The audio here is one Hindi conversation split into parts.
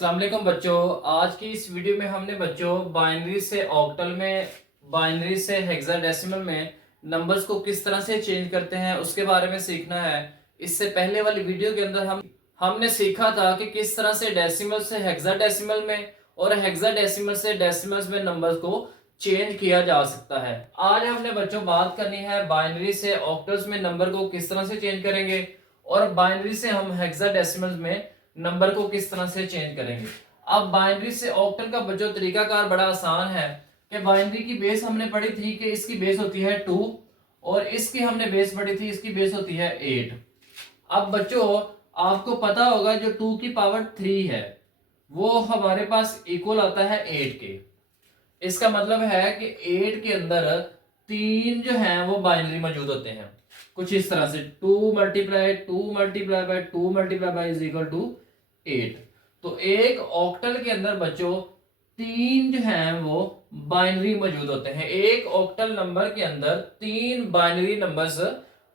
अस्सलाम वालेकुम बच्चों। आज की इस वीडियो में हमने बच्चों बाइनरी से ऑक्टल में, बाइनरी से हेक्साडेसिमल में नंबर्स को किस तरह से चेंज करते हैं उसके बारे में सीखना है। इससे पहले वाली वीडियो के अंदर हमने सीखा था कि किस तरह से डेसिमल से हेक्साडेसिमल में और हेक्साडेसिमल से डेसिमल्स में नंबर्स को चेंज किया जा सकता है। आज हमने बच्चों बात करनी है बाइनरी से ऑक्टल्स में नंबर को किस तरह से चेंज करेंगे और बाइनरी से हम हेक्साडेसिमल्स में नंबर को किस तरह से चेंज करेंगे। अब बाइनरी से ऑक्टल का बच्चों तरीकाकार बड़ा आसान है कि बाइनरी की बेस हमने पढ़ी थी कि इसकी बेस होती है 2 और इसकी हमने बेस पढ़ी थी, इसकी बेस होती है 8। अब बच्चों आपको पता होगा जो 2 की पावर 3 है वो हमारे पास इक्वल आता है 8 के। इसका मतलब है कि 8 के अंदर 3 जो हैं वो बाइनरी मौजूद होते हैं कुछ इस तरह से 2 multiply 2 multiply by 2 multiply by is equal to 8। तो एक ऑक्टल के अंदर बच्चों 3 जो हैं वो बाइनरी मौजूद होते हैं। एक ऑक्टल नंबर के अंदर 3 बाइनरी नंबर्स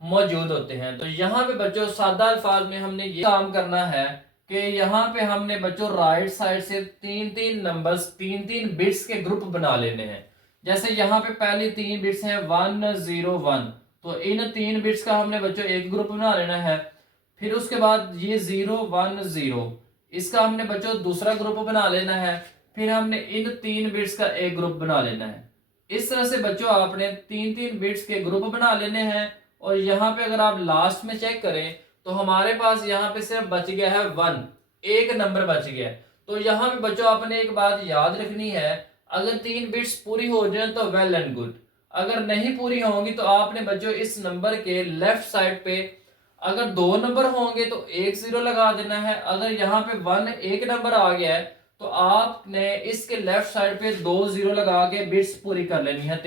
मौजूद होते हैं। तो यहाँ पे बच्चों सादा अल्फाज में हमने ये काम करना है कि यहाँ पे हमने बच्चों राइट साइड से 3-3 नंबर्स 3-3 बिट्स के ग्रुप बना लेने हैं। जैसे यहाँ पे पहली 3 बिट्स हैं 1 0 1, तो इन 3 बिट्स का हमने बच्चों एक ग्रुप बना लेना है। फिर उसके बाद ये 0 1 0, इसका हमने बच्चों दूसरा ग्रुप बना लेना है। फिर हमने इन 3 बिट्स का एक ग्रुप बना लेना है। इस तरह से बच्चों आपने 3-3 बिट्स के ग्रुप बना लेने हैं। और यहाँ पे अगर आप लास्ट में चेक करें तो हमारे पास यहाँ पे सिर्फ बच गया है 1, एक नंबर बच गया है। तो यहाँ पे बच्चों आपने एक बात याद रखनी है, अगर 3 बिट्स पूरी हो जाए तो वेल एंड गुड, अगर नहीं पूरी होंगी तो आपने बच्चों इस नंबर के लेफ्ट साइड पे अगर 2 नंबर होंगे तो 1 0 लगा देना है। अगर यहाँ पे 1 एक नंबर आ गया है तो आपने इसके लेफ्ट साइड पे 2 0 लगा के बिट्स पूरी कर लेनी है।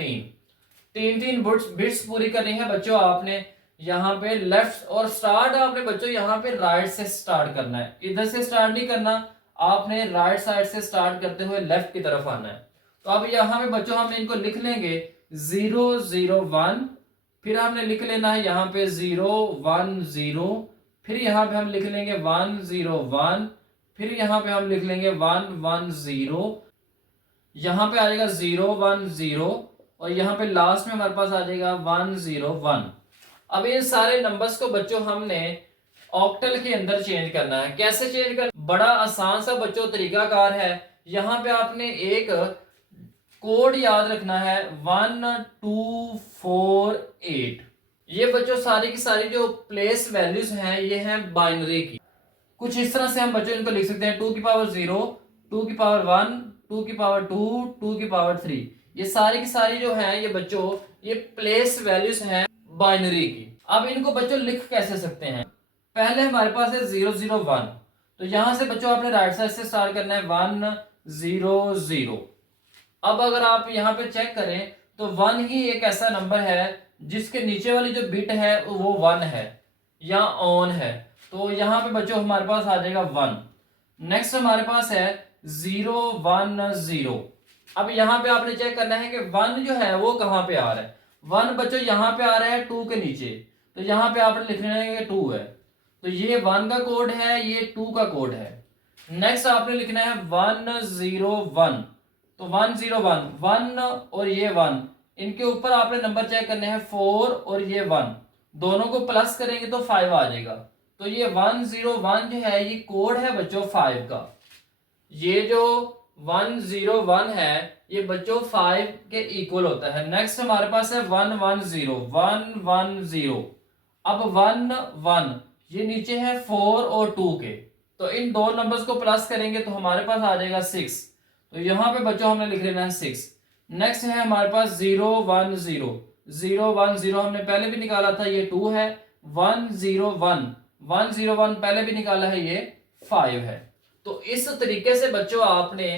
3 बिट्स पूरी करनी है बच्चों आपने यहाँ पे लेफ्ट। और स्टार्ट आपने बच्चों यहाँ पे राइट से स्टार्ट करना है, इधर से स्टार्ट नहीं करना, आपने राइट साइड से स्टार्ट करते हुए लेफ्ट की तरफ आना है। तो अब यहाँ पे बच्चों हम इनको लिख लेंगे 0 0 1, फिर हमने लिख लेना है यहाँ पे 0 1 0, फिर यहाँ पे हम लिख लेंगे 1 0 1, फिर यहाँ पे हम लिख लेंगे 1 1 0, यहाँ पे आ जाएगा 0 1 0 और यहाँ पे लास्ट में हमारे पास आ जाएगा 1 0 1। अब इन सारे नंबर्स को बच्चों हमने ऑक्टल के अंदर चेंज करना है। कैसे चेंज करना, बड़ा आसान सा बच्चों तरीकाकार है। यहाँ पे आपने एक कोड याद रखना है 1 2 4 8। ये बच्चों सारी की सारी जो प्लेस वैल्यूज हैं ये हैं बाइनरी की। कुछ इस तरह से हम बच्चों इनको लिख सकते हैं 2 की पावर 0, 2 की पावर 1, 2 की पावर 2, 2 की पावर 3। ये सारी की सारी जो है ये बच्चों ये प्लेस वैल्यूज हैं बाइनरी की। अब इनको बच्चों लिख कैसे सकते हैं, पहले हमारे पास है 0 0 1, तो यहां से बच्चों आपने राइट साइड से स्टार्ट करना है 1 0 0। अब अगर आप यहाँ पे चेक करें तो 1 ही एक ऐसा नंबर है जिसके नीचे वाली जो बिट है वो 1 है या ऑन है, तो यहाँ पे बच्चों हमारे पास आ जाएगा 1। नेक्स्ट हमारे पास है 0 1 0। अब यहाँ पे आपने चेक करना है कि 1 जो है वो कहाँ पे आ रहा है। 1 बच्चों यहाँ पे आ रहा है 2 के नीचे, तो यहाँ पे आपने लिखना है कि 2 है, तो ये 1 का कोड है, ये 2 का कोड है। नेक्स्ट आपने लिखना है 1 0 1, तो 1 0 1 1 और ये 1, इनके ऊपर आपने नंबर चेक करने हैं 4 और ये 1, दोनों को प्लस करेंगे तो 5 आ जाएगा। तो ये 1 0 1 जो है ये कोड है बच्चों 5 का। ये जो 1 0 1 है ये बच्चों 5 के इक्वल होता है। नेक्स्ट हमारे पास है 1 1 0 1 1 0। अब 1 1 ये नीचे है 4 और 2 के, तो इन दो नंबर्स को प्लस करेंगे तो हमारे पास आ जाएगा 6, तो यहाँ पे बच्चों हमने लिख लेना है 6। नेक्स्ट है हमारे पास 0 1 0 0 1 0 हमने पहले भी निकाला था, ये 2 है। 1 0 1 1 0 1 पहले भी निकाला है, ये 5 है। तो इस तरीके से बच्चों आपने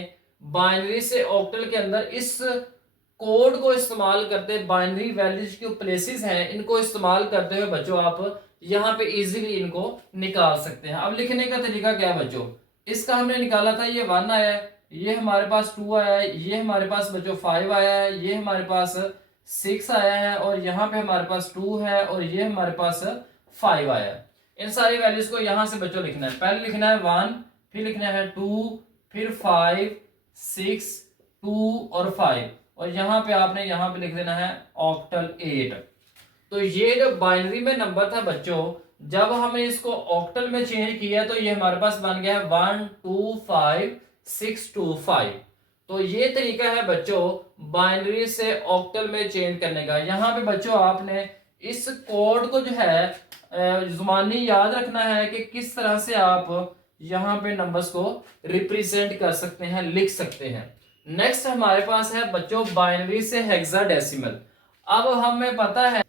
बाइनरी से ऑक्टल के अंदर इस कोड को इस्तेमाल करते, बाइनरी वैल्यूज जो प्लेसेस हैं इनको इस्तेमाल करते हुए बच्चों आप यहाँ पे इजीली इनको निकाल सकते हैं। अब लिखने का तरीका क्या है बच्चों, इसका हमने निकाला था, ये 1 आया है, ये हमारे पास 2 आया है, ये हमारे पास बच्चों 5 आया है, ये हमारे पास 6 आया है और यहाँ पे हमारे पास 2 है और ये हमारे पास 5 आया है। इन सारी वैल्यूज को यहाँ से बच्चों लिखना है, पहले लिखना है 1, फिर लिखना है 2, फिर 5, 6, 2 और 5, और यहाँ पे आपने यहाँ पे लिख देना है ऑक्टल 8। तो ये जो बाइनरी में नंबर था बच्चों, जब हमने इसको ऑक्टल में चेंज किया तो ये हमारे पास बन गया है 125 625। तो ये तरीका है बच्चों बाइनरी से ऑक्टल में चेंज करने का। यहाँ पे बच्चों आपने इस कोड को जो है जुबानी याद रखना है कि किस तरह से आप यहाँ पे नंबर्स को रिप्रेजेंट कर सकते हैं, लिख सकते हैं। नेक्स्ट हमारे पास है बच्चों बाइनरी से हेक्साडेसिमल। अब हमें पता है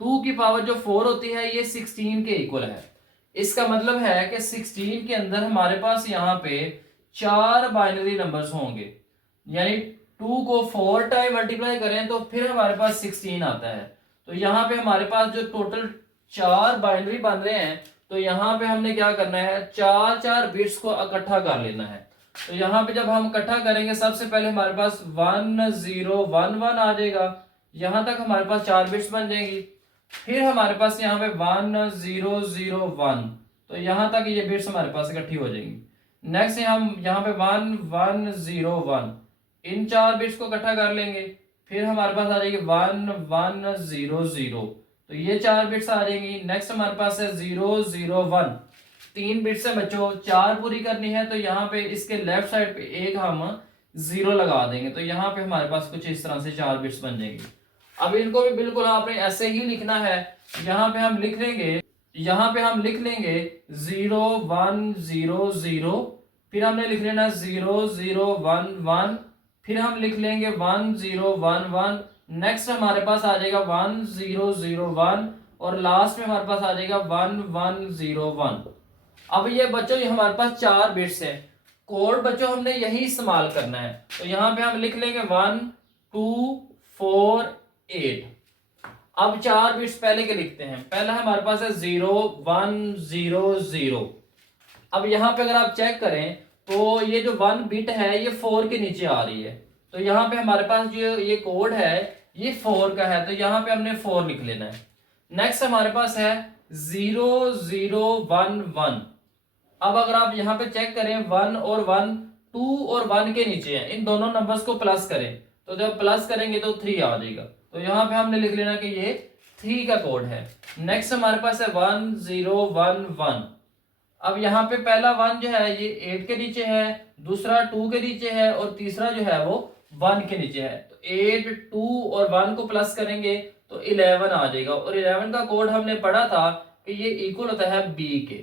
2 की पावर जो 4 होती है ये 16 के इक्वल है। इसका मतलब है कि 16 के अंदर हमारे पास यहाँ पे 4 बाइनरी नंबर्स होंगे, यानी 2 को 4 टाइम मल्टीप्लाई करें तो फिर हमारे पास 16 आता है। तो यहाँ पे हमारे पास जो टोटल 4 बाइनरी बन रहे हैं, तो यहाँ पे हमने क्या करना है, 4 बिट्स को इकट्ठा कर लेना है। तो यहाँ पे जब हम इकट्ठा करेंगे सबसे पहले हमारे पास 1011 आ जाएगा, यहाँ तक हमारे पास 4 बिट्स बन जाएंगी। फिर हमारे पास यहाँ पे 1001, तो यहाँ तक ये बिट्स हमारे पास इकट्ठी हो जाएंगी। नेक्स्ट हम यहाँ पे 1101, इन 4 बिट्स को इकट्ठा कर लेंगे, फिर हमारे पास आ जाएगी 1100, तो ये 4 बिट्स आ जाएंगी। नेक्स्ट हमारे पास है 001, 3 बिट्स है बच्चों, 4 पूरी करनी है, तो यहाँ पे इसके लेफ्ट साइड पे एक हम 0 लगा देंगे, तो यहाँ पे हमारे पास कुछ इस तरह से 4 बिट्स बन जाएंगी। अब इनको भी बिल्कुल आपने ऐसे ही लिखना है। यहाँ पे हम लिख लेंगे 0100, फिर हमने लिख लेना 0011, फिर हम लिख लेंगे 1011। नेक्स्ट हमारे पास आ जाएगा 1001, और लास्ट में हमारे पास आ जाएगा 1101। अब ये बच्चों ये हमारे पास 4 बिट्स है, कोड बच्चों हमने यही इस्तेमाल करना है। तो यहाँ पे हम लिख लेंगे 1248। अब 4 बिट्स पहले के लिखते हैं। पहला हमारे पास है 0100। अब यहाँ पे अगर आप चेक करें तो ये जो 1 बिट है ये 4 के नीचे आ रही है, तो यहाँ पे हमारे पास जो ये कोड है ये 4 का है, तो यहाँ पे हमने 4 लिख लेना है। नेक्स्ट हमारे पास है 0011। अब अगर आप यहाँ पे चेक करें 1 और 1, 2 और 1 के नीचे है, इन दोनों नंबर्स को प्लस करें, तो जब प्लस करेंगे तो 3 आ जाएगा, तो यहाँ पे हमने लिख लेना कि ये 3 का कोड है। नेक्स्ट हमारे पास है 1011। अब यहाँ पे पहला 1 जो है ये 8 के नीचे है, दूसरा 2 के नीचे है, और तीसरा जो है वो 1 के नीचे है। तो 8, 2 और 1 को प्लस करेंगे तो 11 आ जाएगा, और 11 का कोड हमने पढ़ा था कि ये इक्वल होता है B के,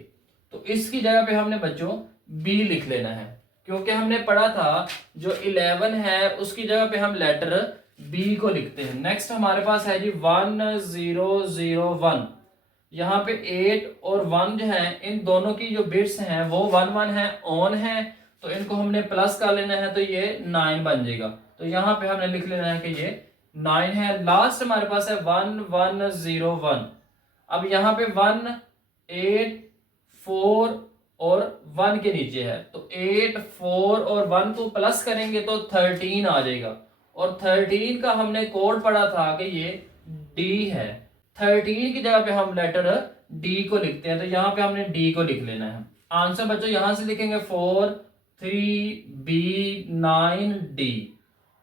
तो इसकी जगह पे हमने बच्चों B लिख लेना है, क्योंकि हमने पढ़ा था जो 11 है उसकी जगह पे हम लेटर B को लिखते हैं। नेक्स्ट हमारे पास है जी 1001। यहाँ पे 8 और 1 जो है इन दोनों की जो बिट्स हैं वो 11 है, ऑन है, तो इनको हमने प्लस कर लेना है, तो ये 9 बन जाएगा। तो यहाँ पे हमने लिख लेना है कि ये 9 है। लास्ट हमारे पास है 1101। अब यहाँ पे 1, 8, 4 और 1 के नीचे है, तो 8, 4 और 1 को प्लस करेंगे तो 13 आ जाएगा, और 13 का हमने कोड पढ़ा था कि ये D है। 13 की जगह पे हम लेटर D को लिखते हैं, तो यहाँ पे हमने D को लिख लेना है। आंसर बच्चों यहाँ से लिखेंगे 4, 3, B, 9, D,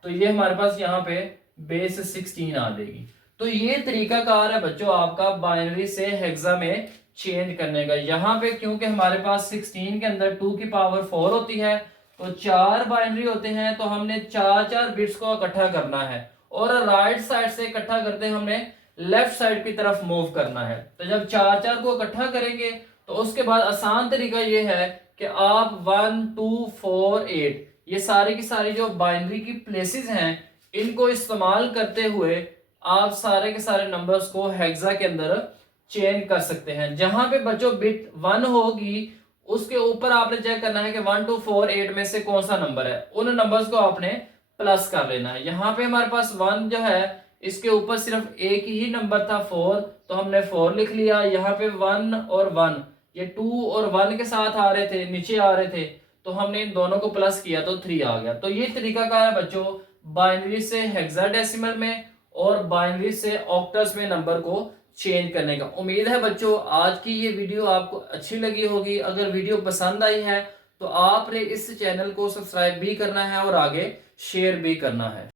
तो ये हमारे पास यहाँ पे बेस 16 आ जाएगी। तो ये तरीकाकार है बच्चों आपका बाइनरी से हेक्सा में चेंज करने का। यहाँ पे क्योंकि हमारे पास 16 के अंदर 2 की पावर 4 होती है, तो 4 बाइनरी होते हैं, तो हमने 4 बिट्स को इकट्ठा करना है, और राइट साइड से इकट्ठा करते हमने लेफ्ट साइड की तरफ मूव करना है। तो जब 4 को इकट्ठा करेंगे तो उसके बाद आसान तरीका ये है कि आप 1, 2, 4, 8 ये सारी की सारी जो बाइनरी की प्लेसेस हैं इनको इस्तेमाल करते हुए आप सारे के सारे नंबर्स को हेक्सा के अंदर चेंज कर सकते हैं। जहां पे बच्चों बिट 1 होगी उसके ऊपर आपने चेक करना है कि 1, 2, 4, 8 में से कौन सा नंबर है, उन नंबर्स को आपने प्लस कर लेना है। यहाँ पे हमारे पास 1 जो है इसके ऊपर सिर्फ एक ही नंबर था 4, तो हमने 4 लिख लिया। यहाँ पे 1 और 1 ये 2 और 1 के साथ आ रहे थे, नीचे आ रहे थे, तो हमने इन दोनों को प्लस किया तो 3 आ गया। तो ये तरीका का है बच्चों बाइनरी से हेक्साडेसिमल में और बाइनरी से ऑक्टल्स में नंबर को चेंज करने का। उम्मीद है बच्चों आज की ये वीडियो आपको अच्छी लगी होगी। अगर वीडियो पसंद आई है तो आपने इस चैनल को सब्सक्राइब भी करना है और आगे शेयर भी करना है।